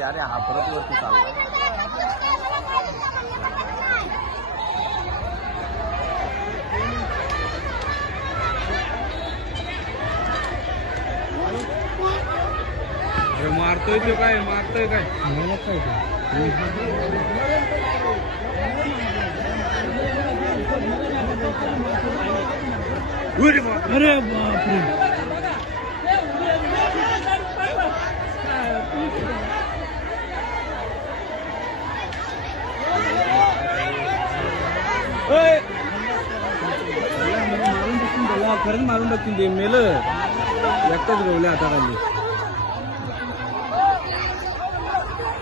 अरे हा परत वरती चालला मारतोय तो काय मारतोय काय अरे बापरे खरंच मारून टाकतील ते मेलं एकटाच गवले आता खाली